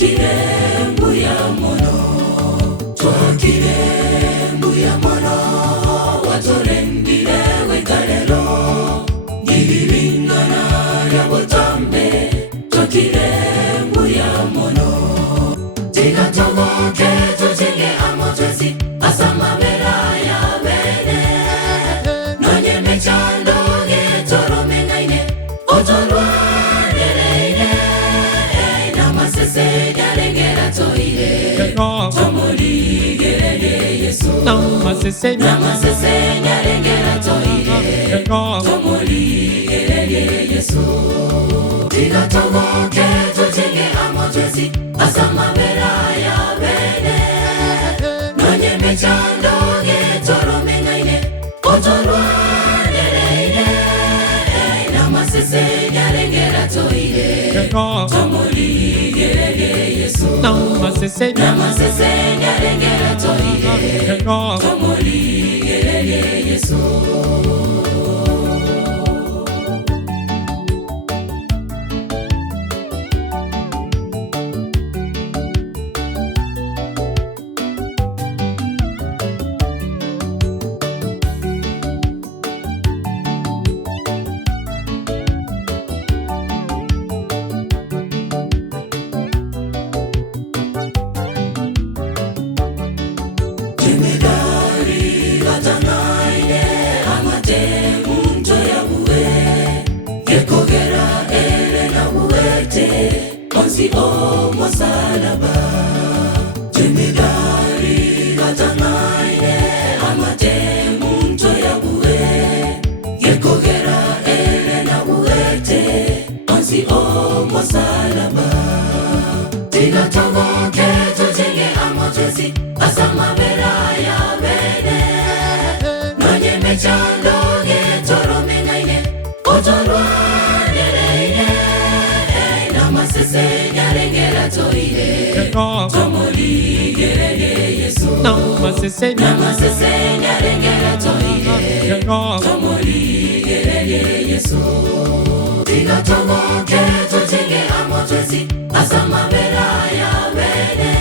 twakire mbuya mono, twakire mbuya mono, watorendire wegarero, giringana yabotambe, twakire mbuya mono, tigatogoke tujenge amotwezi, asamabera ya bene, nonye mechando getoro mengaine, otorwa nereine, namasese nyarengera toire, tomoli gerege Yesu, namasese nyarengera toire, tomoli gerege Yesu, tigatogoke tujenge amotwezi, asamabera ya bene, nonye mechando getoro mengaine, otorwa nereine, namasese nyarengera toire, tomoli gerege Yesu, namasese nyarengera toire, tomoli gerege Yesu. Jemedari gatanaine amate munto ya bue, gekogera ele na buete, onsi omo salaba. Jemedari gatanaine amate munto ya bue, gekogera ele na buete, onsi omo salaba. Tigatogoke tujenge amotwezi, asamabera ya bene, nonye mechando getoro mengaine, otorwa nereine, namasese nyarengera toire, tomoli gerege Yesu, namasese nyarengera toire, tomoli gerege Yesu, tigatogoke tujenge amotwezi, asamabera ya bene,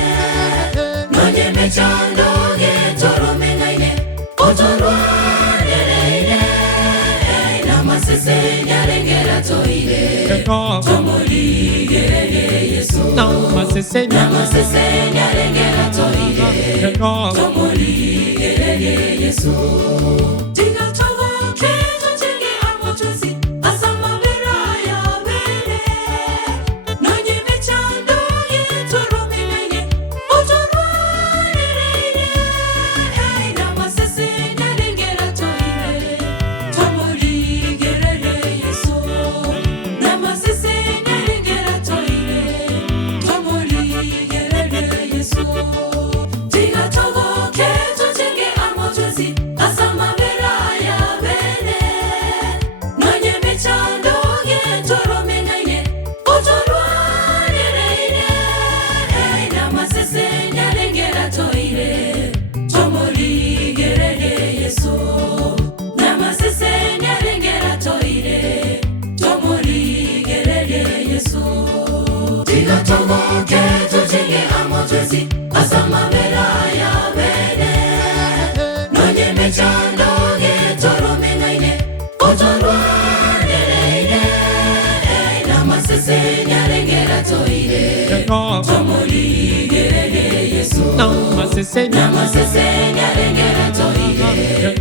nonye mechando getoro mengaine, otorwa nereine, namasese nyarengera toire, tomoli gerege Yesu, namasese nyarengera toire, tomoli gerege Yesu. Tigatogoke tujenge amotwezi, asamabera ya bene, nonye mechando getoro mengaine, otorwa nereine, namasese nyarengera toire, tomoli gerege Yesu, namasese nyarengera toire, tomoli gerege Yesu. Tigatogoke tujenge amotwezi, asamabera ya bene, nonye mechando getoro mengaine, otorwa nereine, namasese nyarengera toire, tomoli gerege Yesu, namasese nyarengera toire, tomoli gerege Yesu. Tigatogoke tujenge amotwezi, asamabera ya bene, nonye mechando getoro mengaine, otorwa nereine, namasese nyarengera toire, tomoli gerege Yesu, namasese nyarengera toire,